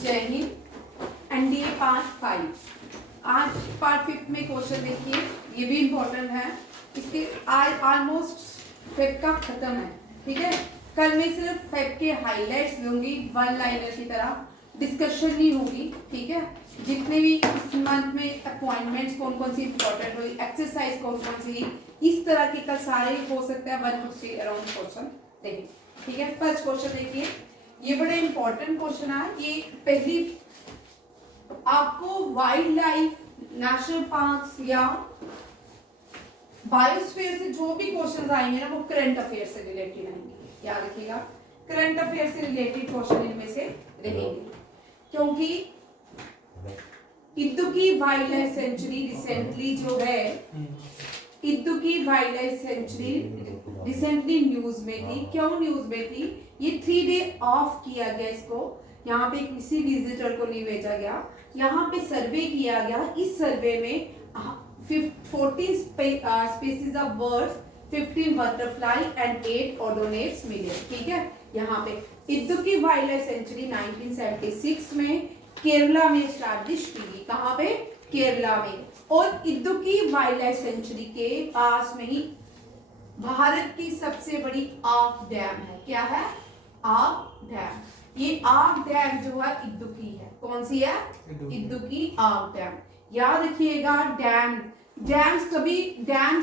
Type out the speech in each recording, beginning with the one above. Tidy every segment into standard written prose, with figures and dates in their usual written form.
जय Hind. NDA part 5। आज part 5 में क्वेश्चन देखिए, ये भी इम्पोर्टेंट है। इसके आज ऑलमोस्ट फेब का खत्म है, ठीक है। कल मैं सिर्फ फेब के हाइलाइट्स दूंगी, वन लाइनर की तरह, डिस्कशन नहीं होगी, ठीक है। जितने भी इस मंथ में अपॉइंटमेंट्स कौन कौन सी इंपॉर्टेंट हुई, एक्सरसाइज कौन कौन सी, इस तरह के कल सारे हो सकते हैं 150 अराउंड क्वेश्चन देखिए, ठीक है। फर्स्ट क्वेश्चन देखिए, ये बड़े इंपॉर्टेंट क्वेश्चन है। ये पहली आपको वाइल्ड लाइफ, नेशनल पार्क्स या बायोस्फीयर से जो भी क्वेश्चन आएंगे ना, वो करंट अफेयर से रिलेटेड आएंगे। याद रखिएगा, करंट अफेयर से रिलेटेड क्वेश्चन इनमें से रहेंगे, क्योंकि Idukki wild life sanctuary recently जो है, Idukki wild life sanctuary recently news में थी। क्यों न्यूज में थी? ये 3 डे ऑफ किया गया इसको, यहाँ पे किसी विजिटर को नहीं भेजा गया, यहाँ पे सर्वे किया गया। इस सर्वे में 14 species of birds, 15 butterfly and 8 odonates मिले, ठीक है। यहाँ पे इदुक्की वाइल्ड लाइफ सेंचुरी 1976 में केरला में स्टैब्लिश की गई। कहाँ पे? केरला में। और इदुक्की वाइल्ड लाइफ सेंचुरी के पास में ही भारत की सबसे बड़ी आग डैम है। क्या है? आग डैम। ये आग डैम जो है इदुक्की है। कौन सी है? इदुक्की आग डैम। याद रखिएगा, डैम्स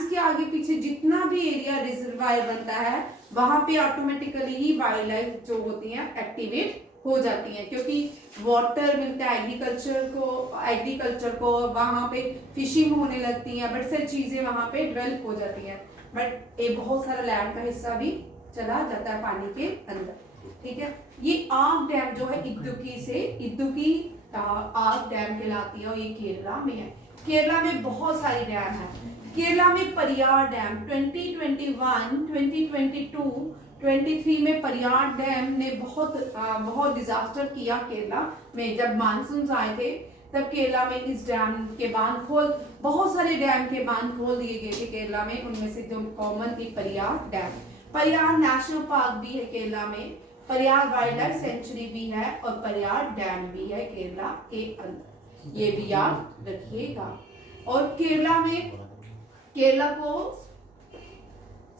के आगे पीछे जितना भी एरिया रिजर्वायर बनता है, वहां पे ऑटोमेटिकली ही वाइल्ड लाइफ जो होती है एक्टिवेट हो जाती है, क्योंकि वाटर मिलता है एग्रीकल्चर को, वहां पे फिशिंग होने लगती है, बट सारी चीजें वहां पे डेवलप हो जाती है। बट ये बहुत सारा लैंड का हिस्सा भी चला जाता है पानी के अंदर, ठीक है। ये आग डैम जो है इदुक्की आग डैम कहलाती है, और ये केरला में है। केरला में बहुत सारी डैम है। केरला में परियार डैम 2021, 2022, 23 में परियार डैम ने बहुत डिजास्टर किया केरला में। जब मानसून आए थे तब केरला में इस डैम के बांध बहुत सारे डैम के बांध खोल दिए गए थे केरला में। उनमें से जो कॉमन थी Pariyar dam. Pariyar national park भी है केरला में, परियार वाइल्ड लाइफ सेंचुरी भी है, और परियार डैम भी है केरला के अंदर। ये भी याद रखिएगा। और केरला को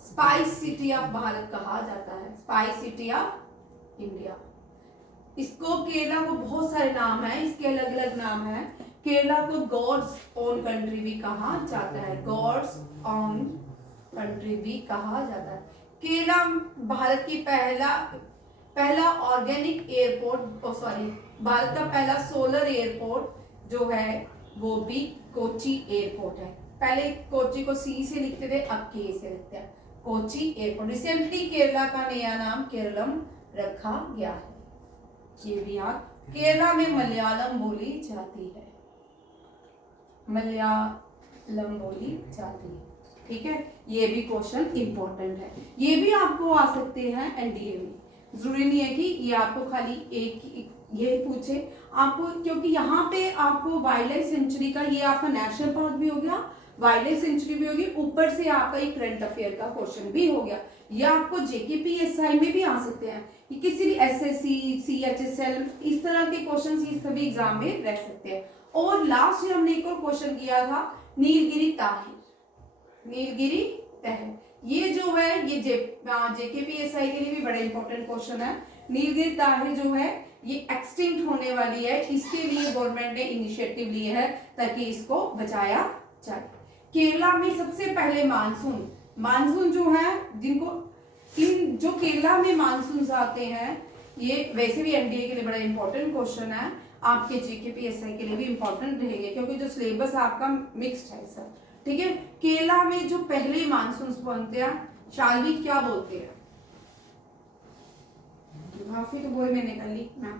स्पाइस सिटी ऑफ भारत कहा जाता है, स्पाइस सिटी ऑफ इंडिया। इसको केरला को बहुत सारे नाम है, इसके अलग अलग नाम है। केरला को गॉड्स ओन कंट्री भी कहा जाता है, गॉड्स ओन कंट्री भी कहा जाता है। केरला भारत की पहला ऑर्गेनिक एयरपोर्ट, भारत का पहला सोलर एयरपोर्ट जो है वो भी कोची एयरपोर्ट है। पहले कोची को सी से लिखते थे, अब के से लिखते हैं, कोची एयरपोर्ट। रिसेंटली केरला का नया नाम केरलम रखा गया है। ये भी याद। केरला में मलयालम बोली जाती है, मलयालम बोली जाती है, ठीक है। ये भी क्वेश्चन इंपॉर्टेंट है, ये भी आपको आ सकते हैं एनडीए में। जरूरी नहीं है कि ये आपको खाली एक ये पूछे आपको, क्योंकि यहाँ पे आपको वाइल्ड लाइफ सेंचुरी का, ये आपका नेशनल पार्क भी हो गया, वाइल्ड लाइफ सेंचुरी भी होगी, ऊपर से आपका एक करंट अफेयर का क्वेश्चन भी हो गया। या आपको जेकेपीएसआई में भी आ सकते हैं, कि किसी भी एसएससी, सीएचएसएल, इस तरह के क्वेश्चन इस सभी एग्जाम में रह सकते हैं। और लास्ट ईयर हमने एक और क्वेश्चन किया था, नीलगिरी तहर। ये जो है, ये जेकेपीएसआई के लिए भी बड़ा इंपॉर्टेंट क्वेश्चन है। नीलगिरी तहर जो है ये एक्सटिंक्ट होने वाली है, इसके लिए गवर्नमेंट ने इनिशिएटिव लिए है ताकि इसको बचाया जाए। केरला में सबसे पहले मानसून जो है, जो केरला में मानसून आते हैं, ये वैसे भी एनडीए के लिए बड़ा इंपॉर्टेंट क्वेश्चन है, आपके जेकेपीएसआई के लिए भी इंपॉर्टेंट रहेंगे, क्योंकि जो सिलेबस आपका मिक्स्ड है सर, ठीक है। केरला में जो पहले मानसून बनते हैं, शालवी क्या बोलते हैं? काफी तो बोल मैंने कर ली मैम।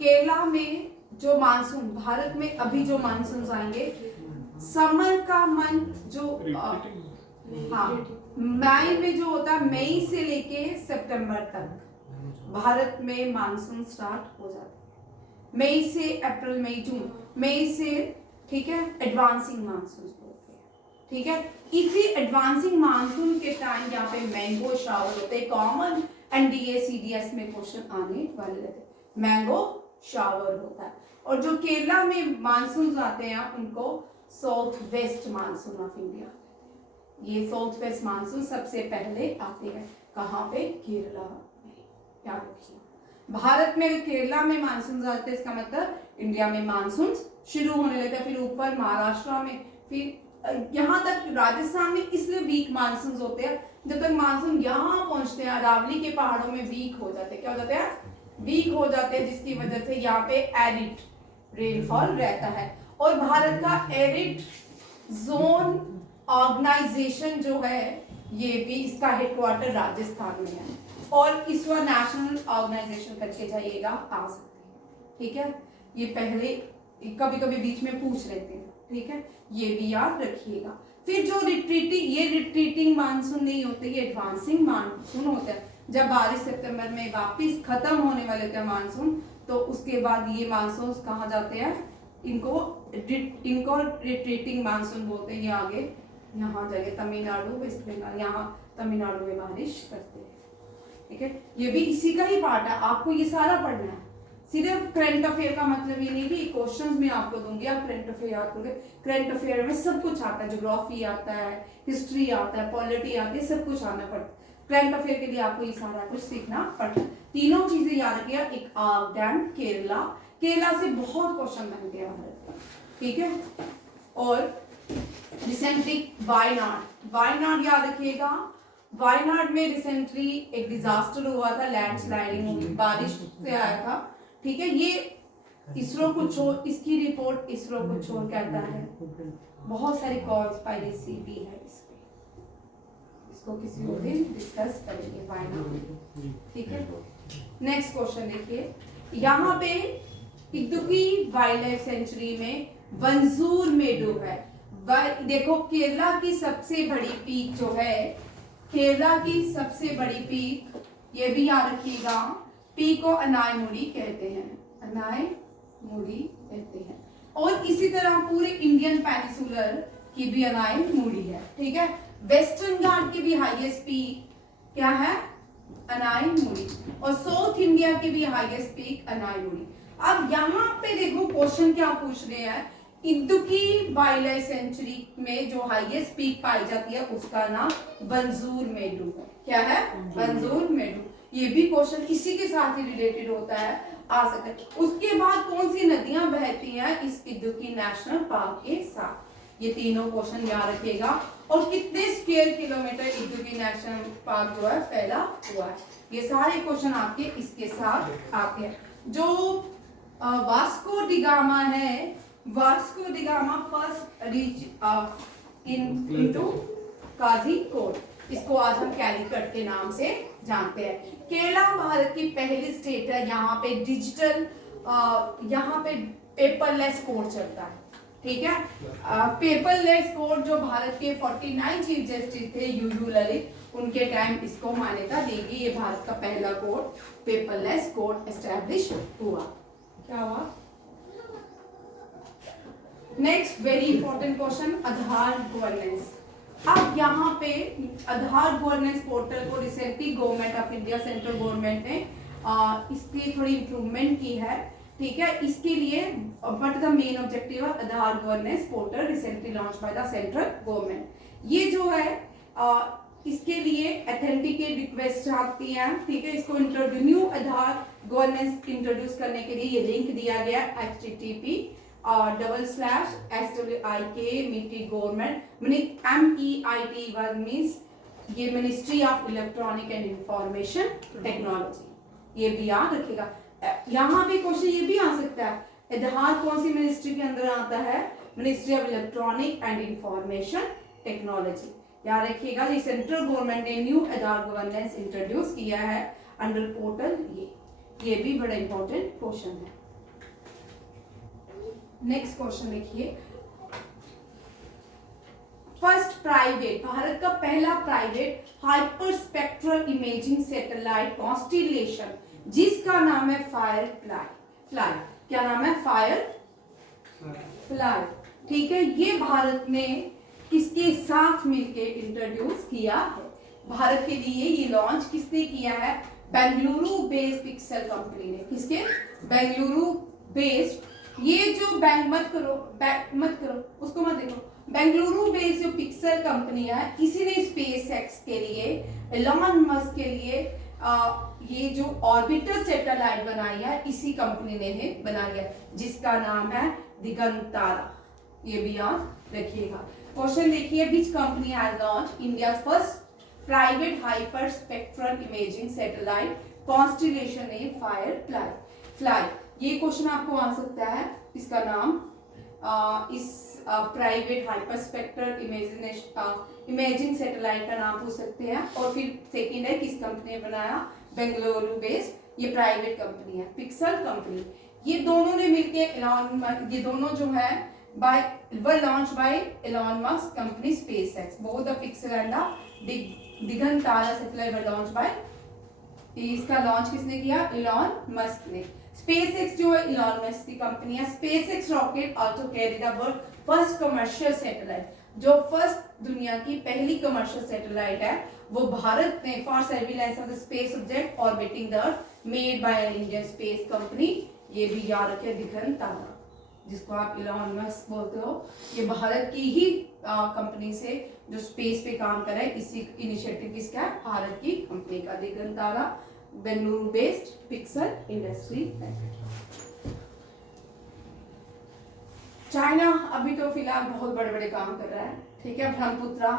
केरला में जो मानसून, भारत में अभी जो मानसून आएंगे, समर का मंथ जो मई में जो होता है, मई से लेके सितंबर तक भारत में मानसून स्टार्ट हो जाता है। मई से अप्रैल, मई, जून, मई से, ठीक है, एडवांसिंग मानसून होते हैं, ठीक है। इसी एडवांसिंग मानसून के टाइम यहाँ पे मैंगो शावर होते हैं। कॉमन एनडीए सीडीएस में क्वेश्चन आने वाले रहते हैं। मैंगो शावर होता है। और जो केरला में मानसून आते हैं उनको south west monsoon of India, ये साउथ वेस्ट मानसून सबसे पहले आते हैं कहाँ पे? केरला में। याद रखिए, भारत में केरला में मानसून आते हैं, इसका मतलब इंडिया में मानसून शुरू होने लगता है। फिर ऊपर महाराष्ट्र में, फिर यहाँ तक राजस्थान में इसलिए वीक मानसून होते हैं। जब तक मानसून यहाँ पहुंचते हैं अरावली के पहाड़ों में वीक हो जाते हैं। क्या हो जाते हैं? वीक हो जाते हैं, जिसकी वजह से यहाँ पे एरिड रेनफॉल रहता है। और भारत का एरिड जोन ऑर्गेनाइजेशन जो है, ये भी इसका हेडक्वार्टर राजस्थान में है। और इसको नेशनल ऑर्गेनाइजेशन करके जाइएगा, आ सकते हैं। ठीक है, ये पहले कभी कभी बीच में पूछ लेते हैं। ठीक है, ये भी याद रखिएगा। फिर जो रिट्रीटिंग मानसून नहीं होते, ये एडवांसिंग मानसून होता है। जब बारिश सितंबर में वापिस खत्म होने वाले थे मानसून, तो उसके बाद ये मानसून कहाँ जाते हैं? इनको रिट्रीटिंग मानसून बोलते हैं। ये आगे यहाँ जगह तमिलनाडु, वेस्ट बंगाल, यहाँ तमिलनाडु में बारिश करते हैं। ठीक है, ये भी इसी का ही पार्ट है, आपको ये सारा पढ़ना है। सिर्फ करंट अफेयर का मतलब ये नहीं कि क्वेश्चंस में आपको दूंगी, आप करंट अफेयर याद करोगे। करंट अफेयर में सब कुछ आता है, ज्योग्राफी आता है, हिस्ट्री आता है, पॉलिटी आती है, सब कुछ आना पड़ता है। करंट अफेयर के लिए आपको ये सारा कुछ सीखना पड़ता है। तीनों चीजें याद रखिए। एक डैम केरला, केरला से बहुत क्वेश्चन बनते हैं भारत का। ठीक है, और रिसेंटली वायनाड याद रखिएगा। वायनाड में रिसेंटली एक डिजास्टर हुआ था, लैंडस्लाइडिंग हुई, बारिश से आया था। ठीक है, ये इसरो को छोड़, इसकी रिपोर्ट इसरो को छोड़ कहता है। बहुत सारी कॉन्स्पायरेसी भी है इसमें, इसको किसी और दिन डिस्कस करेंगे वायनाड। ठीक है, नेक्स्ट क्वेश्चन देखिए। यहाँ पे इदुक्की वाइल्ड लाइफ सेंचुरी में वंजूर मेडो है। देखो, केरला की सबसे बड़ी पीक जो है, केरला की सबसे बड़ी पीक, ये भी याद रखिएगा, पीक को अनायमुड़ी कहते हैं, अनायमुड़ी कहते हैं। और इसी तरह पूरे इंडियन पेनिसुलर की भी अनायमुड़ी है। ठीक है, वेस्टर्न घाट की भी हाईएस्ट पीक क्या है? अनायमुड़ी। और साउथ इंडिया की भी हाईएस्ट पीक अनायमुड़ी। अब यहाँ पे देखो क्वेश्चन क्या पूछ रहे हैं, इदुक्की वाइल्ड लाइफ सेंचुरी में जो हाईएस्ट पीक पाई जाती है उसका नाम वंजूर मेडू है। क्या है? वंजूर मेडू। ये भी क्वेश्चन इसी के साथ ही रिलेटेड होता है, आ सकता है। उसके बाद कौन सी नदियां बहती हैं इस इदुक्की नेशनल पार्क के साथ, ये तीनों क्वेश्चन याद रखिएगा। और कितने square kilometre Idukki national park जो है फैला हुआ है, ये सारे क्वेश्चन आपके इसके साथ आते हैं। जो वास्को डिगामा है, Vasco da Gama first reach into Kozhikode, इसको आज हम कैलीकट के नाम से जानते हैं। केरला भारत की पहली स्टेट है यहाँ पे डिजिटल, यहाँ पे पेपरलेस कोड चलता है। ठीक है, पेपरलेस कोड जो भारत के 49 चीफ जस्टिस थे यूयू ललित, उनके टाइम इसको मान्यता देगी। ये भारत का पहला कोड, पेपरलेस कोड एस्टैब्लिश हुआ। क्या हुआ? नेक्स्ट वेरी इंपॉर्टेंट क्वेश्चन, आधार गवर्नेंस। अब यहाँ पे आधार गवर्नेंस पोर्टल को recently government of India, central government ने इसकी थोड़ी इंप्रूवमेंट की है। ठीक है, इसके लिए बट द मेन ऑब्जेक्टिव है Aadhaar governance portal recently launch by the central government. ये जो है इसके लिए ऑथेंटिकेट रिक्वेस्ट आती है। ठीक है, इसको न्यू आधार गवर्नेंस इंट्रोड्यूस करने के लिए ये लिंक दिया गया http://swik-government means ये ministry of electronic and information technology, ये भी याद रखिएगा। यहाँ पे क्वेश्चन ये भी आ सकता है, आधार कौन सी मिनिस्ट्री के अंदर आता है? Ministry of electronic and information technology. याद रखिएगा, ये सेंट्रल गवर्नमेंट ने न्यू आधार गवर्नेंस इंट्रोड्यूस किया है अंडर पोर्टल। ये भी बड़ा इंपॉर्टेंट क्वेश्चन है। नेक्स्ट क्वेश्चन देखिए, फर्स्ट प्राइवेट, भारत का पहला private hyper spectral imaging satellite constellation, जिसका नाम है फायर फ्लाई। क्या नाम है? Fire fly. ठीक है, ये भारत ने किसके साथ मिलकर इंट्रोड्यूस किया है? भारत के लिए ये लॉन्च किसने किया है? बेंगलुरु बेस्ड पिक्सल कंपनी ने, किसके, बेंगलुरु बेस्ड, ये जो बैंक मत करो उसको मत देखो, बेंगलुरु बेस्ड जो पिक्सल कंपनी है, इसी ने स्पेस एक्स के लिए, एलॉन मस्क के लिए ये जो ऑर्बिटर सैटेलाइट बनाई है, इसी कंपनी ने ही बनाई है, जिसका नाम है दिगंतारा। ये भी याद रखिएगा। क्वेश्चन देखिए, which company has launch India first private hyper spectral imaging satellite constellation name Firefly. ये क्वेश्चन आपको आ सकता है, इसका नाम इस private hyper spectral imaging satellite का नाम पूछ सकते हैं। और फिर सेकंड है, किस कंपनी ने बनाया, बेंगलुरु बेस्ड, ये प्राइवेट कंपनी है, पिक्सल कंपनी। ये दोनों ने मिलकर ये दोनों जो है were launched by Elon Musk company SpaceX. Both the Pixel and the Digantara satellite were launched by, इसका लॉन्च किसने किया, एलॉन मस्क ने। SpaceX जो है एलॉन मस्क की कंपनी है। SpaceX rocket also carry the world first commercial satellite, जो first दुनिया की पहली कमर्शियल सैटेलाइट है, वो भारत ने for surveillance of the space object orbiting the earth made by Indian space company. ये भी याद रखिए, दिगंतारा, जिसको आप एलॉन मस्क बोलते हो, ये भारत की ही कंपनी से जो स्पेस पे काम कर रहा है, इसी इनिशिएटिव किसका है, भारत की कंपनी का, Digantara Bengaluru based pixel industry. China अभी तो फिलहाल बहुत बड़े बड़े काम कर रहा है, ठीक है, ब्रह्मपुत्रा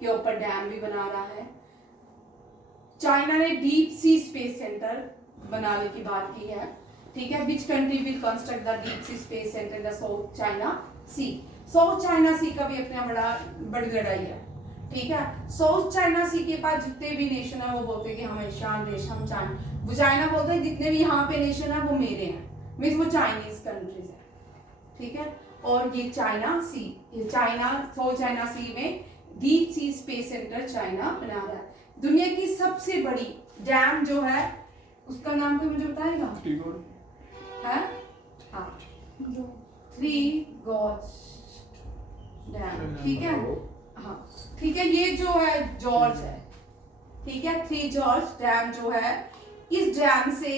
के ऊपर डैम भी बना रहा है। चाइना ने डीप सी स्पेस सेंटर बनाने की बात की है, ठीक है। Which country will construct the deep sea space centre in the south China sea. South China sea का भी अपना बड़ी लड़ाई है, ठीक है। साउथ चाइना सी के पास जितने भी नेशन है, वो बोलते हैं कि हम ईशान देश, हम चाइना, वो चाइना बोलते हैं जितने भी यहाँ पे नेशन है वो मेरे हैं, मीन्स वो चाइनीज कंट्रीज है, ठीक है। और ये चाइना सी, ये चाइना, साउथ चाइना सी में deep sea space centre China बना रहा है। दुनिया की सबसे बड़ी डैम जो है, उसका नाम कोई मुझे बताएगा, है, हाँ, थ्री गॉर्ज डैम, ठीक है, हाँ, ठीक है। ये जो है जॉर्ज है, ठीक है, थ्री जॉर्ज डैम जो है, इस डैम से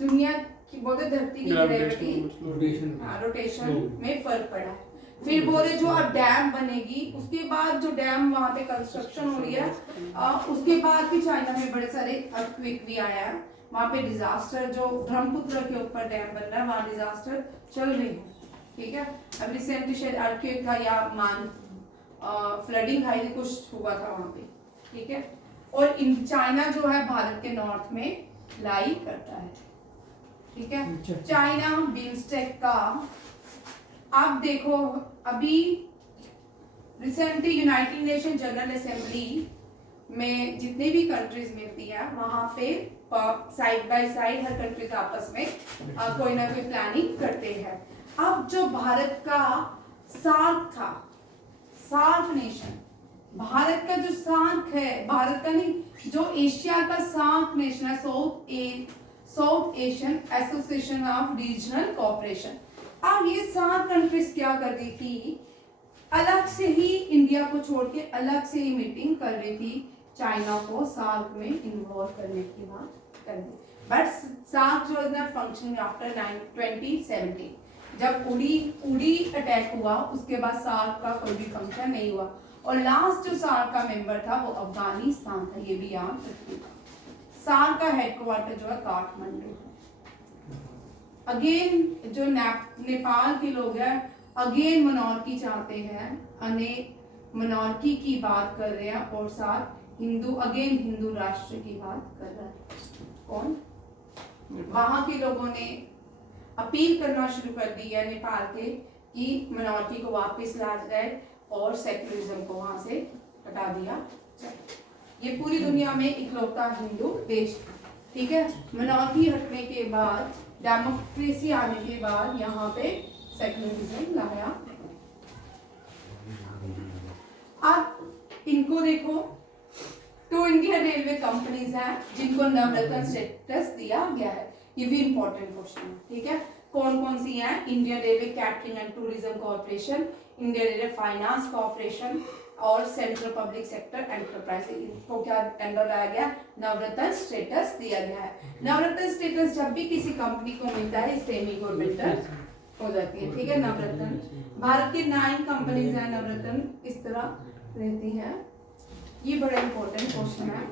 दुनिया की बोलते धरती की ग्रेविटी रोटेशन में फर्क पड़ा है। फिर बोले जो अब डैम बनेगी, उसके बाद जो डैम वहां पे कंस्ट्रक्शन हो रही है, उसके बाद भी चाइना में बड़े सारे अर्थक्वेक भी आया है, वहां पे डिजास्टर, जो ब्रह्मपुत्र के ऊपर डैम बन रहा है, वहां डिजास्टर चल रही है, ठीक है। अब रिसेंटली शायद अर्थक्वेक का या फ्लडिंग हाई कुछ हुआ था वहां पे, ठीक है। और चाइना जो है भारत के नॉर्थ में लाई करता है, ठीक है। चाइना बिम्स्टेक का, आप देखो अभी recently United nation general assembly में जितने भी कंट्रीज मिलती है, वहां पे side by side her countries आपस में कोई ना कोई प्लानिंग करते हैं। अब जो भारत का सार्क था, सार्क नेशन, भारत का जो सार्क है, भारत का नहीं, जो एशिया का सार्क नेशन है, south Asian association of regional cooperation. अब ये सार्क कंट्रीज क्या कर रही थी, अलग से ही इंडिया को छोड़ के अलग से ही मीटिंग कर रही थी, चाइना को सार्क में इन्वॉल्व करने की बात कर दी। बट सार्क जो इज नॉट फंक्शनिंग आफ्टर 2017, जब उड़ी अटैक हुआ, उसके बाद सार्क का कोई भी फंक्शन नहीं हुआ। और लास्ट जो सार्क का मेंबर था वो अफगानिस्तान था, ये भी याद रखिएगा। सार्क का हेडक्वार्टर जो है काठमांडू। अगेन जो नेपाल के लोग हैं, अगेन मोनार्की चाहते हैं, अनेक मोनार्की की बात कर रहे हैं, और साथ हिंदू राष्ट्र की बात कर रहा है। कौन? वहां के लोगों ने अपील करना शुरू कर दी है नेपाल के कि मोनार्की को वापस ला जाए और सेक्युलरिज्म को वहां से हटा दिया जाए। ये पूरी दुनिया में इकलौता हिंदू देश था, ठीक है। मोनार्की हटने के बाद, डेमोक्रेसी आने के बाद यहाँ पे सेक्युलरिज्म लाया। आप इनको देखो, टू इंडियन रेलवे कंपनीज हैं जिनको नवरत्न स्टेटस दिया गया है, ये भी इंपॉर्टेंट क्वेश्चन है, ठीक है। कौन कौन सी हैं? Indian railway catering and tourism corporation, Indian railway finance corporation, और सेंट्रल पब्लिक सेक्टर एंटरप्राइज, इनको क्या अंडर लाया गया, नवरत्न स्टेटस दिया गया है। नवरत्न स्टेटस जब भी किसी कंपनी को मिलता है सेमी गवर्नमेंटल हो जाती है, ठीक है। नवरत्न भारत की 9 कंपनीज हैं नवरत्न इस तरह रहती है। ये बड़ा इंपॉर्टेंट क्वेश्चन है।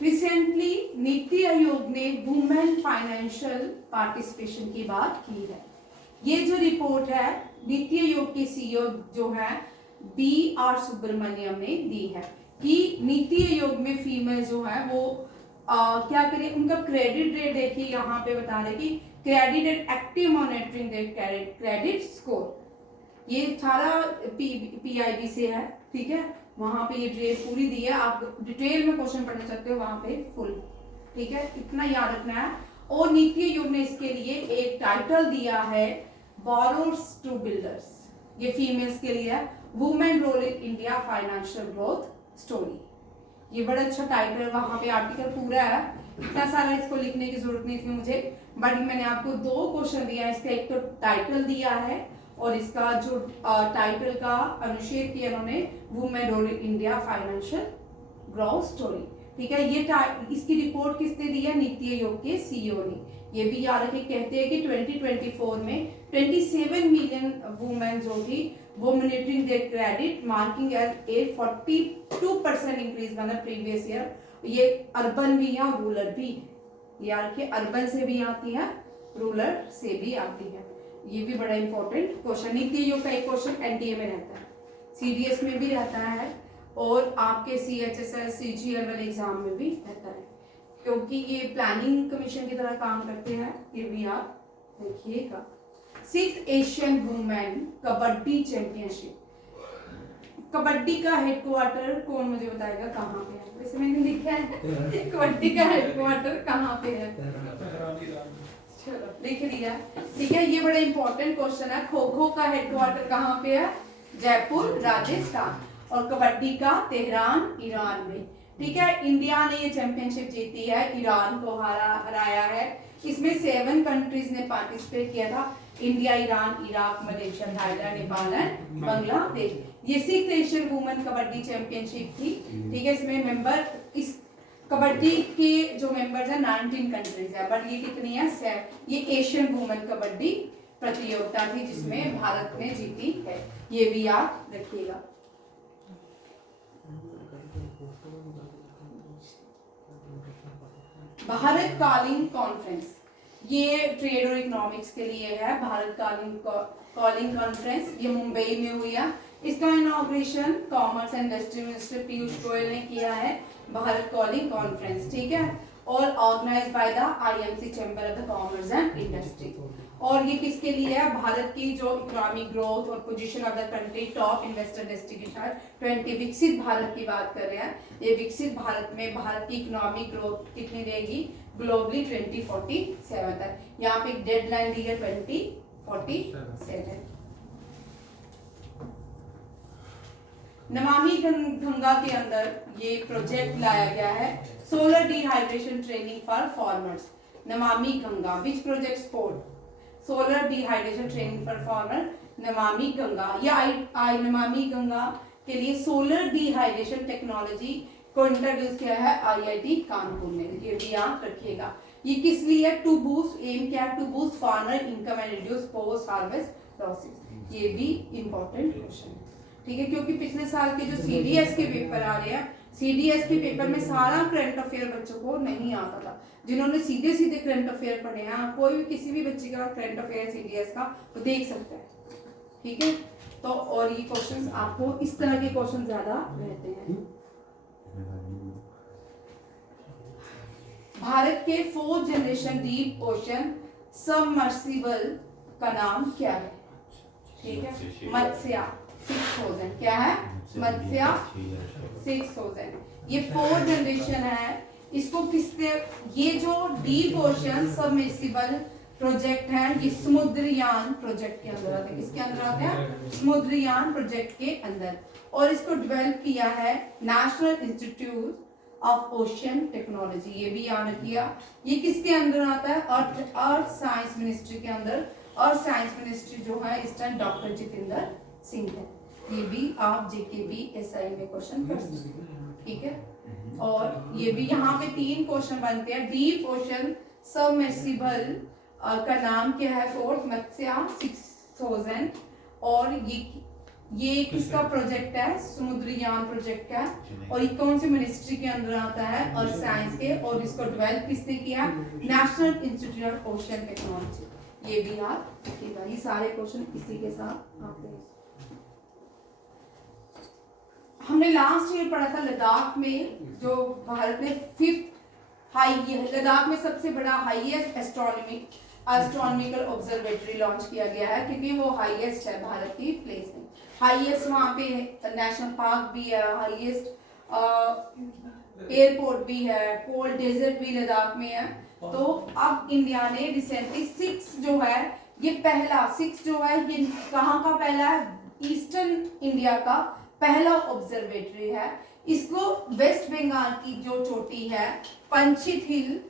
रिसेंटली नीति आयोग ने वुमेन फाइनेंशियल पार्टिसिपेशन की बात की है। ये जो रिपोर्ट है नीति आयोग के सीईओ जो है B.R. सुब्रमण्यम ने दी है कि नीति आयोग में फीमेल जो है वो क्या करें, उनका क्रेडिट रेट देखिए यहाँ पे बता रहे कि credit rate active monitoring rate credit score, ये सारा PIB से है, ठीक है। वहां पे ये रेट पूरी दी है, आप डिटेल में क्वेश्चन पढ़ना चाहते हो वहां पे फुल, ठीक है, इतना याद रखना है। और नीति आयोग ने इसके लिए एक टाइटल दिया है बोरोस टू बिल्डर्स, ये फीमेल्स के लिए है, women role in India financial growth story. ये बड़ा अच्छा टाइटल, वहां पे आर्टिकल पूरा है, इतना सारा इसको लिखने की जरूरत नहीं थी मुझे, बट मैंने आपको 2 क्वेश्चन दिया है। इसका एक तो टाइटल दिया है और इसका जो टाइटल का अनुच्छेद किया उन्होंने women role in India financial growth story, ठीक है। ये इसकी रिपोर्ट किसने दी है, नीति आयोग के सीईओ ने। ये भी याद रखें, कहते हैं कि 2024 में 27 मिलियन वुमेन जो थी वो monitoring their credit marking as a 42% increase one previous year. ये अर्बन भी है और रूरल भी, याद रखिए अर्बन से भी आती है रूरल से भी आती है। ये भी बड़ा इंपॉर्टेंट क्वेश्चन, नीति आयोग का एक क्वेश्चन एनडीए में रहता है, CDS में भी रहता है और आपके CHSL CGL वाले एग्जाम में भी रहता है, क्योंकि ये प्लानिंग कमीशन की तरह काम करते हैं। ये भी आप देखिएगा। 6th Asian women kabaddi championship, kabaddi का हेडक्वार्टर कौन मुझे बताएगा कहाँ पे है, वैसे मैंने लिखा है कबड्डी का हेडक्वार्टर कहाँ पे है, चलो लिख लिया, ठीक है। ये बड़ा इंपॉर्टेंट क्वेश्चन है। खो खो का हेडक्वार्टर कहाँ पे है, जयपुर राजस्थान, और कबड्डी का तेहरान ईरान में, ठीक है। इंडिया ने ये चैंपियनशिप जीती है, ईरान को हराया है। इसमें 7 कंट्रीज ने पार्टिसिपेट किया था, India, Iran, Iraq, Malaysia, Thailand, Nepal and Bangladesh. ये 6th Asian women kabaddi championship थी, ठीक है। इसमें मेंबर, इस कबड्डी के जो मेंबर्स हैं 19 कंट्रीज है, बट ये कितनी है 7। ये एशियन वुमेन कबड्डी प्रतियोगिता थी जिसमें भारत ने जीती है, ये भी याद रखिएगा। भारत कालिंग कॉन्फ्रेंस, ये ट्रेड और इकोनॉमिक्स के लिए है। भारत कालिंग कॉन्फ्रेंस ये मुंबई में हुई है। इसका inauguration commerce and industry minister Piyush Goyal ने किया है, भारत कॉलिंग कॉन्फ्रेंस, ठीक है। और organized by the IMC chamber of the commerce and industry. और ये किसके लिए है, भारत की जो इकोनॉमिक ग्रोथ और position of the country top investor destination 20 विकसित भारत की बात कर रहे हैं। ये विकसित भारत में भारत की इकोनॉमिक ग्रोथ कितनी रहेगी ग्लोबली 2047 तक। यहाँ पे एक डेडलाइन दी है 2047। नमामि गंगा के अंदर ये प्रोजेक्ट लाया गया है, solar dehydration training for farmers. Namami Gange which project support solar dehydration training for farmer, Namami Gange. या नमामि गंगा के लिए सोलर डिहाइड्रेशन टेक्नोलॉजी को इंट्रोड्यूस किया है IIT कानपुर ने, ये भी याद रखिएगा। ये किस लिए, टू बूस्ट, एम क्या, to boost farmer income and reduce post harvest losses. ये भी इंपॉर्टेंट क्वेश्चन है, ठीक है, क्योंकि पिछले साल के जो CDS के पेपर आ रहे हैं, CDS के पेपर में सारा करंट अफेयर बच्चों को नहीं आता था। जिन्होंने सीधे सीधे करंट अफेयर पढ़े हैं, कोई भी किसी भी बच्चे का करंट अफेयर CDS का वो देख सकता है, ठीक है। तो और ये क्वेश्चंस आपको इस तरह के क्वेश्चन ज्यादा रहते हैं। भारत के 4th generation deep ocean submersible का नाम क्या है, ठीक है, मत्स्या 6000, क्या है, मत्स्या 6000। ये 4th जनरेशन है, इसको किसने, ये जो डीप ओशन सबमर्सिबल प्रोजेक्ट है ये समुद्रयान प्रोजेक्ट के अंदर आता है। किसके अंदर आता है, समुद्रयान प्रोजेक्ट के अंदर। और इसको डेवलप किया है national institute of ocean technology, ये भी याद रखिएगा। ये किसके अंदर आता है, अर्थ साइंस मिनिस्ट्री के अंदर। और साइंस मिनिस्ट्री जो है इस टाइम डॉक्टर जितेंद्र सिंह है, ये भी आप JKPSI में क्वेश्चन कर सकते हैं, ठीक है। और ये भी यहाँ पे 3 क्वेश्चन बनते हैं। डीप ओशन सबमर्सिबल का नाम क्या है? फोर्थ मत्स्या 6000। और ये किसका प्रोजेक्ट है? समुद्रयान प्रोजेक्ट है। और ये कौन सी मिनिस्ट्री के अंदर आता है? अर्थ साइंस के। और इसको डेवलप किसने किया? National institute of ocean technology. ये भी याद रखिएगा। ये सारे क्वेश्चन इसी के साथ आते हैं। हमने लास्ट ईयर पढ़ा था लद्दाख में, जो भारत में 5th लद्दाख में सबसे बड़ा हाईएस्ट एस्ट्रोनॉमिकल ऑब्जर्वेटरी लॉन्च किया गया है, क्योंकि वो हाईएस्ट है भारत की प्लेस में। हाईएस्ट वहाँ पे नेशनल पार्क भी है, हाईएस्ट एयरपोर्ट भी है, कोल्ड डेजर्ट भी लद्दाख में है। तो अब इंडिया ने रिसेंटली 6 जो है, ये पहला 6 जो है, ये कहाँ का पहला है? ईस्टर्न इंडिया का पहला ऑब्जर्वेटरी है। इसको वेस्ट बंगाल की जो चोटी है पंचित हिल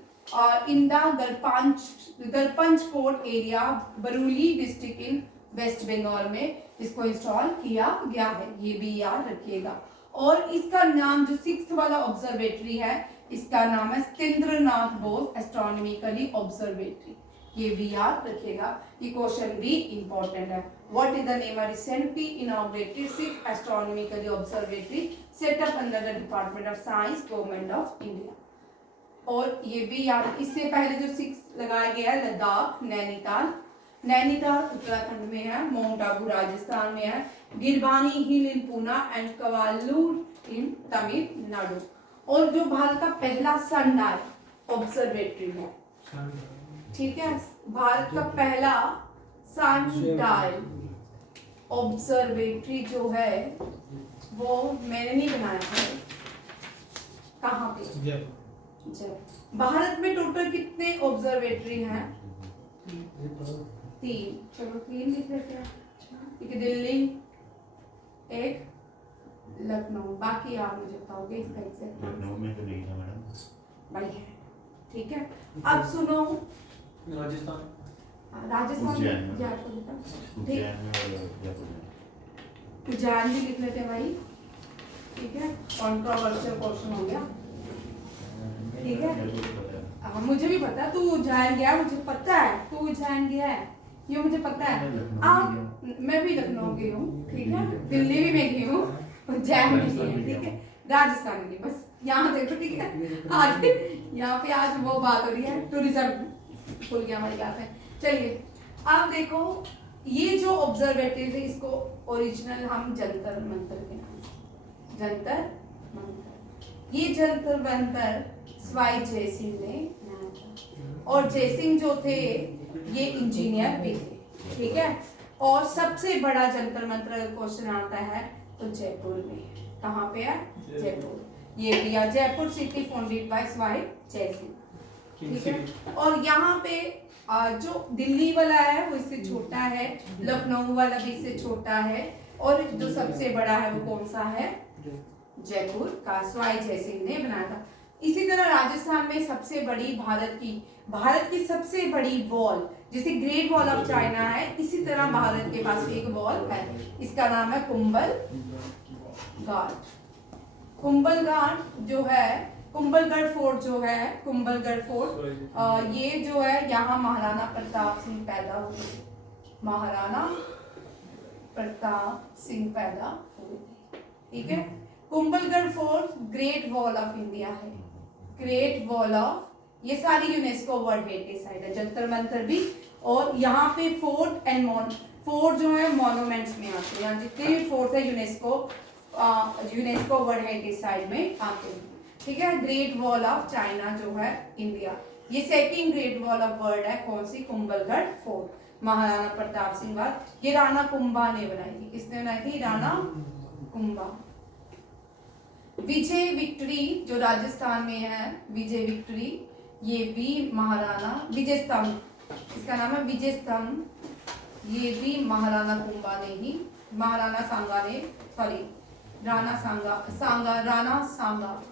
इंदा गरपंच कोट एरिया बरूली डिस्ट्रिक्ट इन वेस्ट बंगाल में इसको इंस्टॉल किया गया है। ये भी याद रखिएगा। और इसका नाम जो 6th वाला ऑब्जर्वेटरी है, इसका नाम है सत्येंद्रनाथ बोस एस्ट्रोनॉमिकली ऑब्जर्वेटरी। ये भी याद रखिएगा। ये क्वेश्चन भी इंपॉर्टेंट है। What is the name of recently inaugurated 6th astronomically observatory set up under the department of science government of India. और ये भी याद, इससे पहले जो 6 लगाया गया है लद्दाख, नैनीताल उत्तराखंड में है, माउंट आबू राजस्थान में है, गिरबानी हिल इन पूना एंड कवालूर इन तमिलनाडु। और जो भारत का पहला सनडायल ऑब्जर्वेटरी है, ठीक है, भारत का पहला सनडायल ऑब्जर्वेटरी जो है वो मैंने नहीं बनाया है। कहाँ पे? जयपुर। भारत में टोटल कितने ऑब्जर्वेटरी हैं? 3। चलो 3 लिख लेते हैं। एक दिल्ली, एक लखनऊ, बाकी आप मुझे बताओगे इसका एग्जैक्ट। लखनऊ में तो नहीं है मैडम, भाई है, ठीक है। अब सुनो, राजस्थान जयपुर बेटा, ठीक, उज्जैन भी लिख लेते हैं भाई, ठीक है। कॉन्ट्रोवर्शियल क्वेश्चन हो गया, ठीक है। हाँ मुझे भी पता है, तू उज्जैन गया, मुझे पता है तू उज्जैन गया है, ये मुझे पता है। आप, मैं भी लखनऊ गई हूँ, ठीक है, दिल्ली भी मैं गई हूँ, उज्जैन भी गई हूँ, ठीक है, राजस्थान भी। बस यहाँ देखो, ठीक है। आज यहाँ पे आज वो बात हो रही है, टूरिज्म खुल गया हमारी बात है। चलिए अब देखो, ये जो ऑब्जर्वेटरी थे, इसको ओरिजिनल हम जंतर मंतर के नाम से, जंतर मंतर। ये जंतर मंतर स्वाई जयसिंह ने बनाया था। और जयसिंह जो थे ये इंजीनियर भी थे, ठीक है। और सबसे बड़ा जंतर मंतर अगर क्वेश्चन आता है तो जयपुर में है। कहाँ पे है? जयपुर। ये दिया, Jaipur city founded by Sawai Jai Singh, ठीक है। और यहाँ पे जो दिल्ली वाला है वो इससे छोटा है, लखनऊ वाला भी इससे छोटा है, और जो सबसे बड़ा है वो कौन सा है? जयपुर का स्वाई जयसिंह ने बनाया था। इसी तरह राजस्थान में सबसे बड़ी भारत की सबसे बड़ी वॉल, जैसे ग्रेट वॉल ऑफ चाइना है, इसी तरह भारत के पास एक वॉल है, इसका नाम है कुंभल घाट। कुंभल घाट जो है, कुंभलगढ़ फोर्ट जो है, कुंभलगढ़ फोर्ट, ये जो है यहाँ महाराणा प्रताप सिंह पैदा हुए, महाराणा प्रताप सिंह पैदा हुए, ठीक है। Kumbhalgarh fort great wall of India है, ग्रेट वॉल ऑफ, ये सारी यूनेस्को वर्ल्ड हेरिटेज साइट है, जंतर मंतर भी। और यहाँ पे फोर्ट एंड फोर्ट जो है मॉन्यूमेंट्स में आते हैं, यहाँ जितने भी फोर्ट है यूनेस्को वर्ल्ड हेरिटेज साइट में आते हैं, ठीक है। ग्रेट वॉल ऑफ चाइना जो है इंडिया, ये second great wall of world है, कौन सी? कुंभलगढ़ फोर्ट, महाराणा प्रताप सिंह बाद। ये राणा कुंभा ने बनाई थी, किसने बनाई थी? राणा कुंभा। विजय विक्ट्री जो राजस्थान में है, विजय विक्ट्री, ये भी महाराणा, विजय स्तंभ, इसका नाम है विजय स्तंभ, ये भी महाराणा कुंभा ने ही, महाराणा सांगा ने, सॉरी राणा सांगा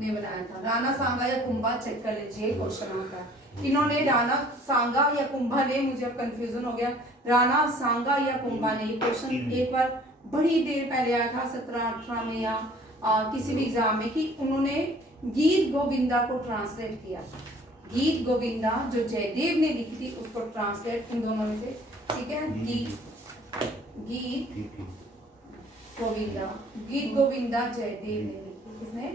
ने बनाया था। राणा सांगा या कुंभा, चेक कर लीजिए, क्वेश्चन आता है। इन्होंने राणा सांगा या कुंभा ने, मुझे अब कंफ्यूजन हो गया, राणा सांगा या कुंभा ने, क्वेश्चन एक बार बड़ी देर पहले आया था 17-18 में या किसी भी एग्जाम में, कि उन्होंने गीत गोविंदा को ट्रांसलेट किया। गीत गोविंदा जो जयदेव ने लिखी थी उसको ट्रांसलेट इन दोनों में से, ठीक है। गीत गोविंदा जयदेव ने लिखी, किसने?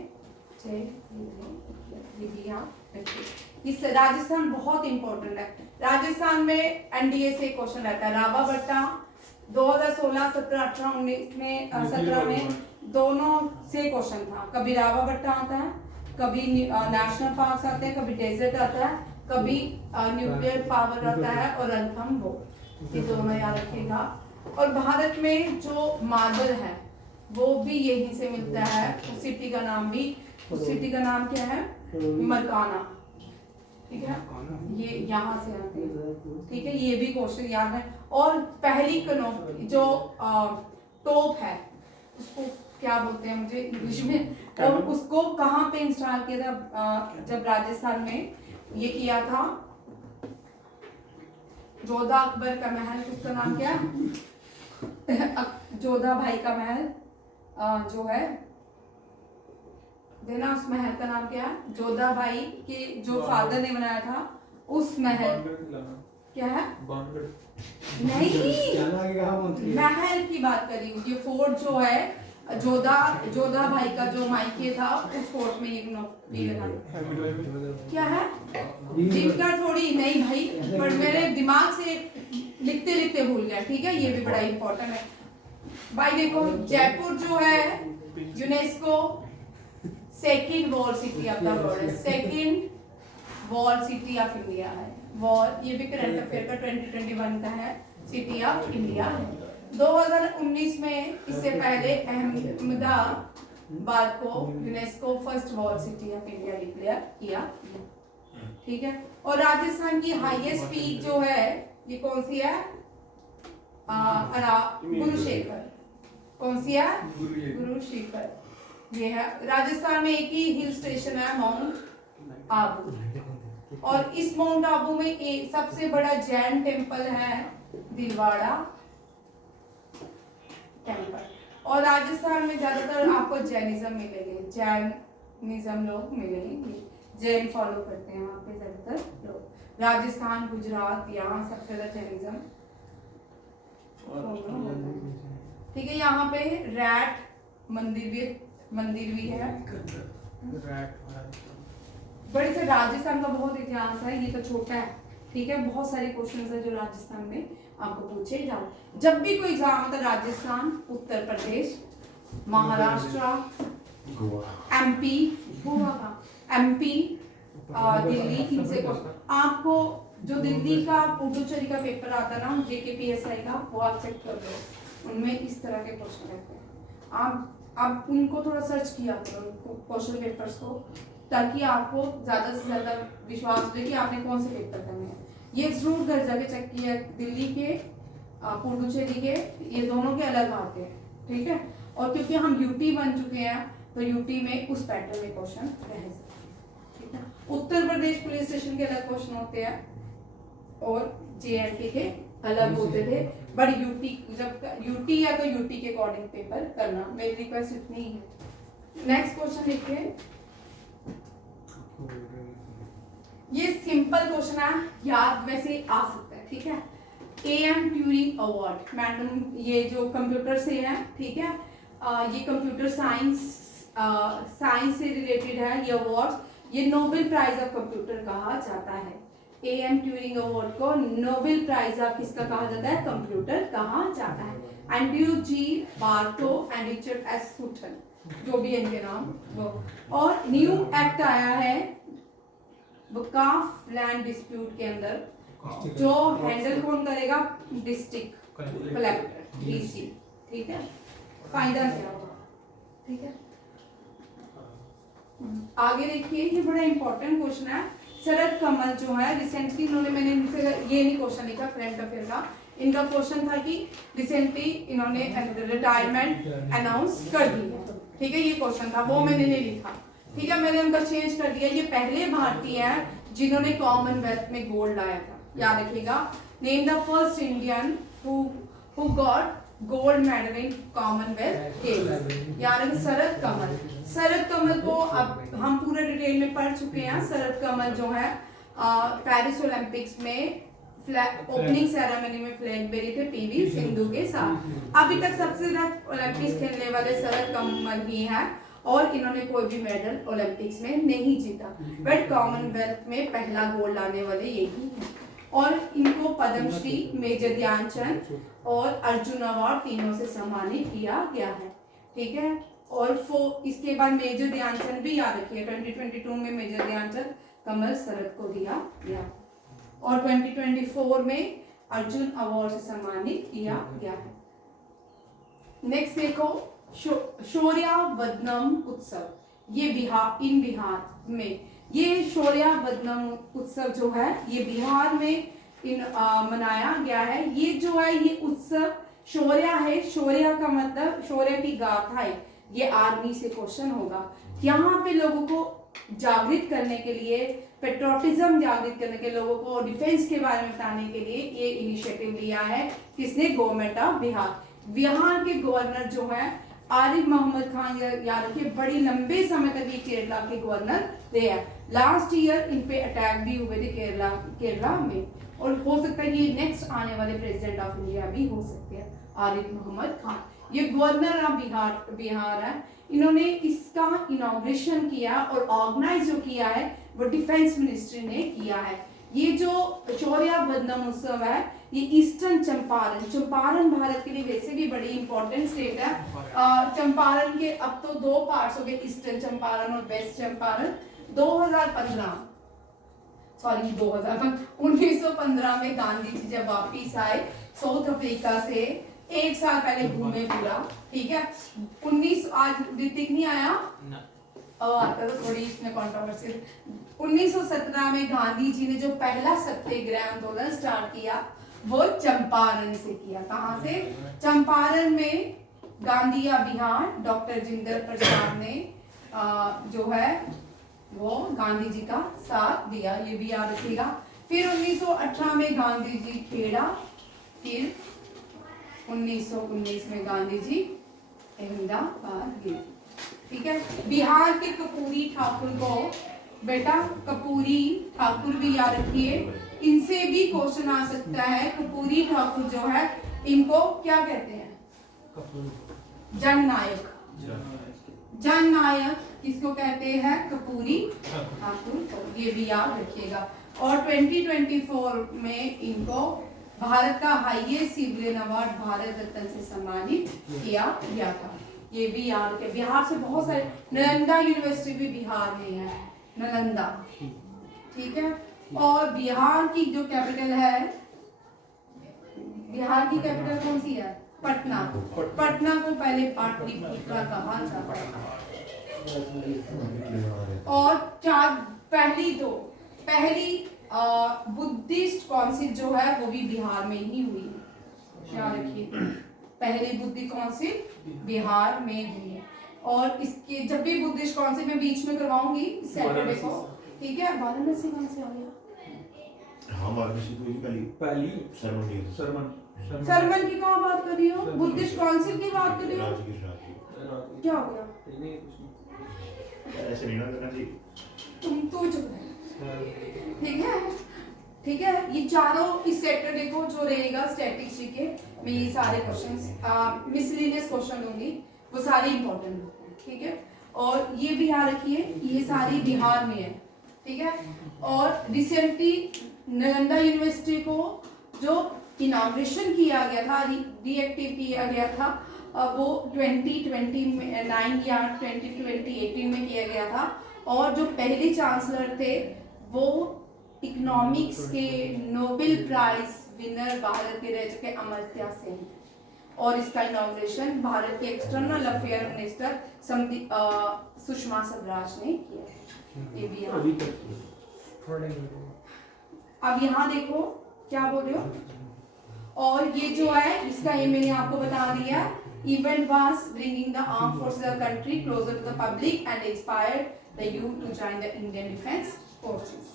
इस राजस्थान बहुत इंपॉर्टेंट है। राजस्थान में एनडीए से क्वेश्चन रहता है। रावा बट्टा 2016, 17, 18, 19 में 17 में दोनों से क्वेश्चन था। कभी रावा बट्टा आता है, कभी नेशनल पार्क आते हैं, कभी डेजर्ट आता है, कभी न्यूक्लियर पावर आता है और रणथंभौर, ये दोनों याद रखिएगा। और भारत में जो मार्बल है वो भी यहीं से मिलता है। उस सिटी का नाम क्या है? मरकाना, ठीक है, ये यहाँ से आते हैं, ठीक है। ये भी क्वेश्चन याद है। और पहली जो तोप है उसको क्या बोलते हैं मुझे इंग्लिश में, और उसको कहाँ पे इंस्टॉल किया था? जब राजस्थान में ये किया था, जोधा अकबर का महल, उसका नाम क्या? जोधा भाई का महल जो है देना, उस महल का नाम क्या है? जोधा भाई के जो फादर ने बनाया था उस महल, क्या है? नहीं, महल की बात कर रही हूँ। ये फोर्ट जो है जोधा भाई का जो मायके था उस फोर्ट में ये नौकरी लगा, क्या है? जिनका थोड़ी नहीं भाई, पर मेरे दिमाग से लिखते लिखते भूल गया, ठीक है। ये भी बड़ा इंपॉर्टेंट है भाई। देखो जयपुर जो है UNESCO second wall city of the world है, second wall city of India है। वॉल ये भी करंट अफेयर का 2021 का है, सिटी ऑफ इंडिया है। 2019 में इससे पहले अहमदाबाद को UNESCO first wall city of India declare किया, ठीक है। और राजस्थान की हाईएस्ट पीक जो है ये कौन सी है? गुरुशेखर। कौन सी है? गुरुशेखर। ये है राजस्थान में एक ही हिल स्टेशन है, माउंट आबू। और इस माउंट आबू में एक सबसे बड़ा जैन टेम्पल है दिलवाड़ा टेम्पल। और राजस्थान में ज्यादातर आपको जैनिज्म मिलेंगे, जैनिज्म लोग मिलेंगे, जैन फॉलो करते हैं वहाँ पे ज्यादातर लोग। राजस्थान, गुजरात, यहाँ सबसे ज्यादा जैनिज्म, ठीक है। यहाँ पे रैट मंदिर भी है। बड़े से राजस्थान का बहुत इतिहास है, ये तो छोटा है, ठीक है। बहुत सारे क्वेश्चंस है जो राजस्थान में आपको पूछे जाते। जब भी कोई एग्जाम होता है राजस्थान, उत्तर प्रदेश, महाराष्ट्र, एमपी, एमपी, दिल्ली, इनसे आपको जो दिल्ली का पुडुचेरी का पेपर आता है ना JKPSI का, वो आप चेक कर लो, उनमें इस तरह के क्वेश्चन रहते हैं। आप उनको थोड़ा सर्च किया करो क्वेश्चन पेपर्स को, ताकि आपको ज्यादा से ज्यादा विश्वास हो कि आपने कौन से पेपर करने हैं। ये जरूर घर जाके चेक किया, दिल्ली के पुडुचेरी के ये दोनों के अलग आते हैं, ठीक है। और क्योंकि हम यूटी बन चुके हैं तो यूटी में उस पैटर्न में क्वेश्चन रह सकते हैं, ठीक है। उत्तर प्रदेश पुलिस स्टेशन के अलग क्वेश्चन होते हैं और JNK के अलग होते थे, बट यूटी जब यूटी या तो यूटी के अकॉर्डिंग पेपर करना, मेरी रिक्वेस्ट इतनी ही है। नेक्स्ट क्वेश्चन देखिए, ये सिंपल क्वेश्चन है, याद वैसे आ सकता है, ठीक है। AM ट्यूरिंग अवार्ड, मैडम ये जो कंप्यूटर से है, ठीक है, ये कंप्यूटर साइंस से रिलेटेड है ये अवार्ड। ये नोबेल प्राइज ऑफ कंप्यूटर कहा जाता है। AM ट्यूरिंग अवार्ड को नोबेल प्राइज ऑफ किसका कहा जाता है? कंप्यूटर कहा जाता है। Andrew G Barto and Richard S Sutton, जो भी इनके नाम वो। और न्यू एक्ट आया है वकाफ लैंड डिस्प्यूट के अंदर, जो हैंडल कौन करेगा? डिस्ट्रिक्ट कलेक्टर DC, ठीक है। फायदा क्या होगा, ठीक है। आगे देखिए, ये बड़ा इंपॉर्टेंट क्वेश्चन है। शरद कमल जो है रिसेंटली मैंने इनसे ये नहीं क्वेश्चन लिखा करंट अफेयर का, इनका क्वेश्चन था कि रिसेंटली इन्होंने रिटायरमेंट अनाउंस कर दी है, ठीक है। ये क्वेश्चन था, वो मैंने नहीं लिखा, ठीक है, मैंने उनका चेंज कर दिया। ये पहले भारतीय हैं जिन्होंने कॉमनवेल्थ में गोल्ड लाया था, याद रखिएगा। Name the first Indian who got gold medal in Commonwealth games, यानी शरद कमल। शरद कमल को अब हम पूरे डिटेल में पढ़ चुके हैं। शरद कमल जो है पेरिस ओलंपिक्स में ओपनिंग सेरेमनी में फ्लैग बेरी थे पीवी सिंधु के साथ। अभी तक सबसे ज्यादा ओलंपिक्स खेलने वाले शरद कमल ही हैं और इन्होंने कोई भी मेडल ओलंपिक्स में नहीं जीता, बट कॉमनवेल्थ में पहला गोल्ड लाने वाले यही हैं। और इनको पद्मश्री, मेजर ध्यानचंद और अर्जुन अवार्ड तीनों से सम्मानित किया गया है। ठीक है, और इसके बाद मेजर ध्यानचंद भी याद रखिए, 2022 में मेजर ध्यानचंद कमल शरद को दिया गया और 2024 में अर्जुन अवार्ड से सम्मानित किया गया है। नेक्स्ट देखो शौर्यावदनम उत्सव, ये बिहार में ये शौर्यावदनम उत्सव जो है ये बिहार में मनाया गया है। ये जो है ये उत्सव शौर्य है, शौर्य का मतलब शौर्य की गाथा है। ये आर्मी से क्वेश्चन होगा। यहाँ पे लोगों को जागृत करने के लिए, पेट्रोटिज्म जागृत करने के, लोगों को डिफेंस के बारे में बताने के लिए ये इनिशिएटिव लिया है। किसने? Government of Bihar. बिहार के गवर्नर जो है आरिफ मोहम्मद खान, याद रखिए, बड़ी लंबे समय तक ये केरला के गवर्नर रहे हैं। लास्ट ईयर इन पे अटैक भी हुए थे केरला में, और हो सकता है ये नेक्स्ट आने वाले प्रेसिडेंट ऑफ इंडिया भी हो सकते हैं, आरिफ मोहम्मद खान। ये गवर्नर ऑफ बिहार है। इन्होंने इसका इनॉग्रेशन किया और ऑर्गेनाइज जो किया है वो डिफेंस मिनिस्ट्री ने किया है। ये जो शौर्यावदनम उत्सव है ये ईस्टर्न चंपारण भारत के लिए वैसे भी बड़ी इंपॉर्टेंट स्टेट है। चंपारण के अब तो दो पार्ट्स हो गए, ईस्टर्न चंपारण और वेस्ट चंपारण। 1915 में गांधी जी जब वापिस आए साउथ अफ्रीका से, एक साल पहले घूमे पूरा, ठीक है। 19 आज ऋतिक नहीं आया आता तो थोड़ी इसमें कंट्रोवर्सी। 1917 में गांधी जी ने जो पहला सत्याग्रह आंदोलन स्टार्ट किया वो चंपारण से किया। कहाँ से? चंपारण में गांधीया बिहार डॉक्टर जिंदल प्रसाद ने जो है वो गांधी जी का साथ दिया, ये भी याद रखिएगा। फिर 1918 में गांधी जी खेड़ा, फिर 1919 में गांधी जी अहमदाबाद गए। ठीक है, बिहार के कपूरी ठाकुर को, बेटा कपूरी ठाकुर भी याद रखिए, इनसे भी क्वेश्चन आ सकता है। कपूरी ठाकुर जो है इनको क्या कहते हैं? जननायक। जननायक किसको कहते हैं? कपूरी ठाकुर, ये भी याद रखिएगा। और 2024 में इनको भारत का highest civilian award Bharat Ratna से सम्मानित किया गया था, ये भी याद रखिए। बिहार से बहुत सारे, नालंदा यूनिवर्सिटी भी बिहार में है, नालंदा, ठीक है। और बिहार की जो कैपिटल है, बिहार की कैपिटल कौन सी है? पटना। पटना को पहले पाटलिपुत्र कहा जाता था। और पहली बुद्धिस्ट काउंसिल जो है वो भी बिहार में ही हुई है, याद रखिए। पहली बुद्धिस्ट काउंसिल बिहार में हुई है। और इसके जब भी बुद्धिस्ट काउंसिल में बीच में करवाऊंगी सैटरडे को, ठीक है। वाराणसी कहाँ से आ गया? हाँ, वाराणसी को पहली सरमन की कहाँ बात कर रही हो? बुद्धिस्ट काउंसिल की बात कर रही हो? क्या हो गया? ऐसे नहीं ना करना चाहिए। तुम तो चुप रहे। ठीक है, ठीक है। ये चारों इस सैटरडे को जो रहेगा स्टैटिस्टिक्स के, मैं ये सारे क्वेश्चंस मिसलेनियस क्वेश्चन दूंगी, वो सारे इंपॉर्टेंट होते हैं, ठीक है। और ये भी याद रखिए, ये सारी बिहार में है, ठीक है। और रिसेंटली नालंदा यूनिवर्सिटी को जो इनॉग्रेशन किया गया था, रीएक्टिव किया गया था, वो 2029 या 2018 में किया गया था। और जो पहले चांसलर थे वो इकोनॉमिक्स के नोबेल प्राइज विनर भारत के रह चुके अमर्त्य सेन। और इसका इनॉग्रेशन भारत के external affair minister Sushma Swaraj ने किया। ये भी अब यहाँ देखो क्या बोल रहे हो। और ये जो है इसका ये मैंने आपको बता दिया, event was bringing the armed forces of the country closer to the public and inspired the youth to join the Indian Defence Forces।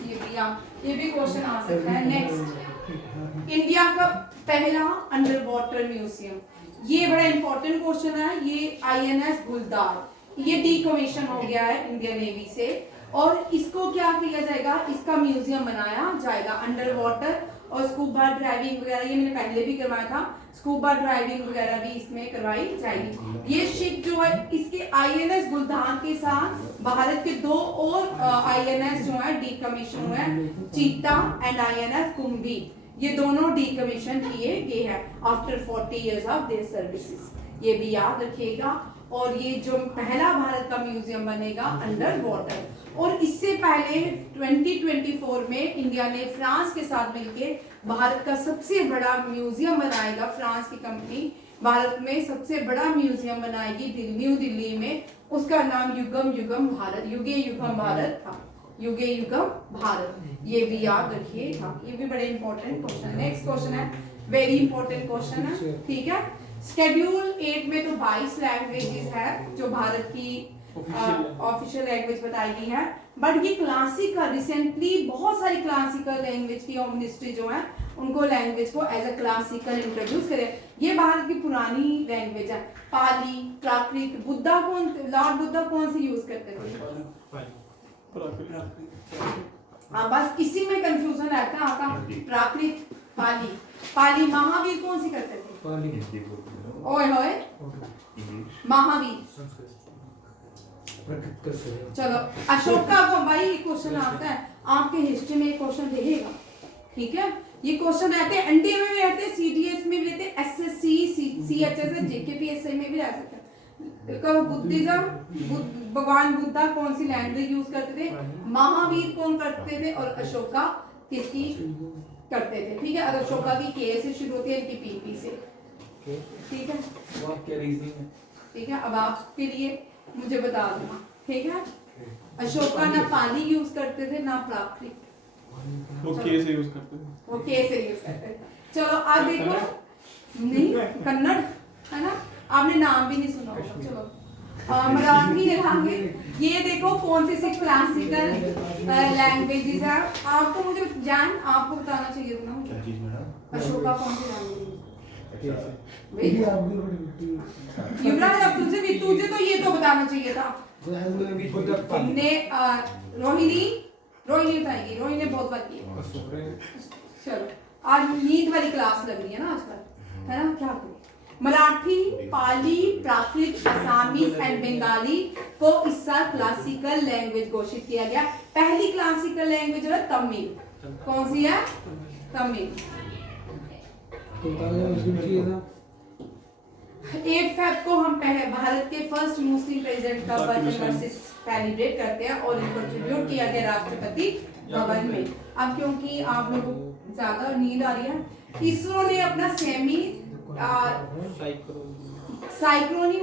ये भी क्वेश्चन आ सकता है। नेक्स्ट इंडिया का पहला अंडर वाटर म्यूजियम, ये बड़ा इंपॉर्टेंट क्वेश्चन है। ये INS गुलदार, ये डीकमीशन हो गया है इंडियन नेवी से, और इसको क्या किया जाएगा, इसका म्यूजियम बनाया जाएगा अंडर वाटर। और स्कूबा ड्राइविंग वगैरह ये मैंने पहले भी करवाया था, स्कूबा ड्राइविंग वगैरह भी इसमें करवाई जाएगी। ये शिप जो है इसके INS गुलदार के साथ भारत के 2 और INS जो है डीकमीशन हुए हैं, चीता एंड INS कुंभी, ये दोनों डीकमीशन किए गए हैं after 40 years of their services, ये भी याद रखिएगा। और ये जो पहला भारत का म्यूजियम बनेगा अंडर वाटर। और इससे पहले 2024 में इंडिया ने फ्रांस के साथ मिलकर भारत का सबसे बड़ा म्यूजियम बनाएगा। फ्रांस की कंपनी भारत में सबसे बड़ा म्यूजियम बनाएगी न्यू दिल्ली में, उसका नाम युगम युगम भारत, युगे युगम भारत था, युगे युगम भारत, ये भी याद रखिएगा। ये भी बड़े इंपॉर्टेंट क्वेश्चन है। नेक्स्ट क्वेश्चन है, वेरी इंपॉर्टेंट क्वेश्चन है, ठीक है। शेड्यूल 8 में तो 22 लैंग्वेजेस है जो भारत की ऑफिशियल लैंग्वेज बताई गई है, बट ये क्लासिकल रिसेंटली बहुत सारी क्लासिकल लैंग्वेज की होम मिनिस्ट्री जो है उनको लैंग्वेज को एज अ क्लासिकल इंट्रोड्यूस करे। ये भारत की पुरानी लैंग्वेज है, पाली, प्राकृत। बुद्धा कौन, लॉर्ड बुद्धा कौन सी यूज करते थे? हाँ, बस इसी में कंफ्यूजन रहता है आपका, प्राकृत, पाली। पाली महावीर कौन सी करते थे? ओए होए, महावीर। चलो अशोका को, भाई ये क्वेश्चन आता है आपके हिस्ट्री में, ये क्वेश्चन रहेगा, ठीक है। ये क्वेश्चन रहते हैं एनडीए में भी रहते हैं, CDS में भी रहते हैं, SSC, CHS, JKPSC में भी रह सकते हैं। बुद्धिज्म, भगवान बुद्धा कौन सी लैंग्वेज यूज करते थे? महावीर कौन करते थे? और अशोका किसकी करते थे? ठीक है, और अशोका की K से शुरू होती है, इनकी PP से, ठीक है। ठीक है, अब आपके लिए मुझे बता देना, ठीक है। अशोका ना पाली यूज करते थे ना प्राकृत, वो के से यूज करते थे, वो के से यूज करते थे। चलो आप देखो, नहीं कन्नड़ है ना, आपने नाम भी नहीं सुना होगा। चलो मराठी दिखाएंगे। ये देखो कौन सी क्लासिकल लैंग्वेजेस है। आपको मुझे जान आपको बताना चाहिए था ना, क्या चीज मैडम? अशोका कौन सी लैंग्वेज? अच्छा, युवराज अब तुझे तो ये तो बताना चाहिए था। हमने रोहिणी बताएगी, रोहिणी ने बहुत बात की है। चलो आज नींद वाली क्लास लग रही है ना आजकल, है ना? क्या करें? मराठी, पाली, प्राकृत, असामीज एंड बंगाली को इस साल क्लासिकल लैंग्वेज घोषित किया गया। पहली क्लासिकल लैंग्वेज है तमिल। कौन सी है? तमिल। 8 फेब को हम भारत के फर्स्ट मुस्लिम प्रेसिडेंट का बर्थ एनिवर्सरी सेलिब्रेट करते हैं और इनको ट्रिब्यूट किया गया राष्ट्रपति भवन में। अब क्योंकि आप लोगों को ज्यादा नींद आ रही है, इसरो ने अपना सेमी साइक्लोनी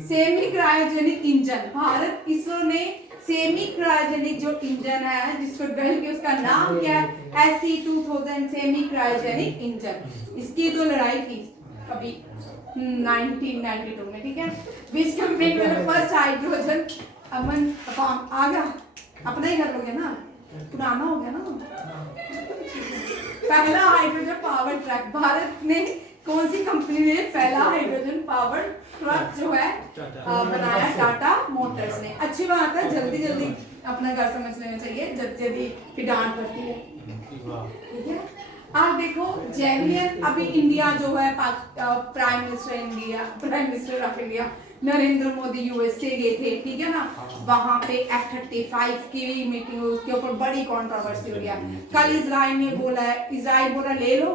semi cryogenic engine, Bharat ISRO ने सेमी क्रायोजेनिक जो इंजन है जिसको डेवलप किया उसका नाम क्या है? SE-2000 semi cryogenic engine. इसकी तो लड़ाई थी अभी 1992 में, ठीक है। विच कंपनी में फर्स्ट हाइड्रोजन अमन आ गया, अपना ही कर लोगे ना, पुराना हो गया ना। पहला हाइड्रोजन पावर ट्रक, भारत में कौन सी कंपनी ने पहला हाइड्रोजन पावर ट्रक जो है बनाया? टाटा मोटर्स ने। अच्छी बात है, जल्दी जल्दी अपना घर समझ लेना चाहिए, जल्दी फिर डांट पड़ती है, ठीक है। आप देखो जेवलिन, अभी इंडिया जो है prime minister of India Narendra Modi USA गए थे, ठीक है ना। वहां पे F-35 की मीटिंग, उसके ऊपर बड़ी कंट्रोवर्सी हो गया। कल इजराइल बोला ले लो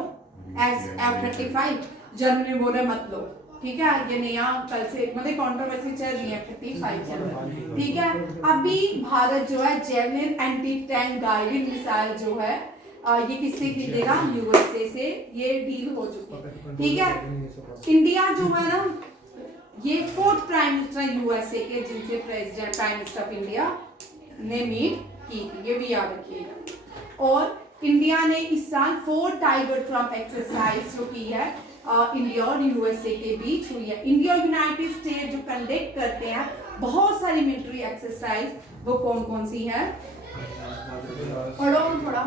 F-35, जर्मनी बोला मत लो, ठीक है। ये नया कल से मतलब कंट्रोवर्सी चल रही है, F-35 चल रहा है, ठीक है। अभी भारत जो है javelin anti tank guided missile जो है ये किससे खरीदेगा? USA से ये डील हो चुकी है, ठीक है। इंडिया जो है ना, ये 4th प्राइम मिनिस्टर USA के जिनसे president prime minister of India ने मीट की थी, ये भी याद रखिएगा। और इंडिया ने इस साल 4 टाइगर ट्रम्प एक्सरसाइज जो की है इंडिया और यूएसए के बीच हुई है। इंडिया और यूनाइटेड स्टेट जो कंडक्ट करते हैं बहुत सारी मिलिट्री एक्सरसाइज, वो कौन कौन सी है? पढ़ो थोड़ा।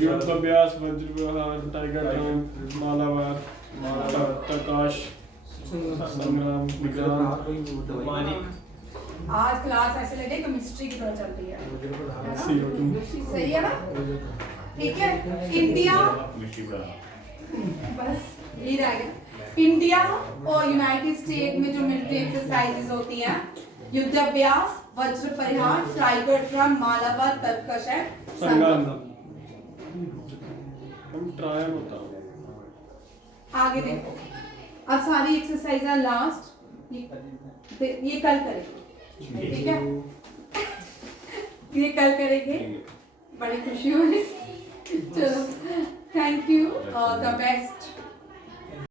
युद्ध अभ्यास, वज्रप्रहार, टाइगर जंप, मालाबार, प्रकाश संग्राम, विज्ञान। आज क्लास ऐसे लगे केमिस्ट्री की तरह चल रही है ना? सही है ना? ठीक है। इंडिया, बस ये रह गया। इंडिया और यूनाइटेड स्टेट में जो मिलिट्री एक्सरसाइजेज होती हैं, युद्ध अभ्यास, वज्र परिहार, टाइगर ड्रम, मालाबार, कर्कश है, संग्राम। हम ट्रायल होता है। आगे देखो, अब सारी एक्सरसाइज लास्ट, ये कल करेंगे, ठीक है? ये कल करेंगे, बड़ी खुशी हुई। चलो, थैंक यू, द बेस्ट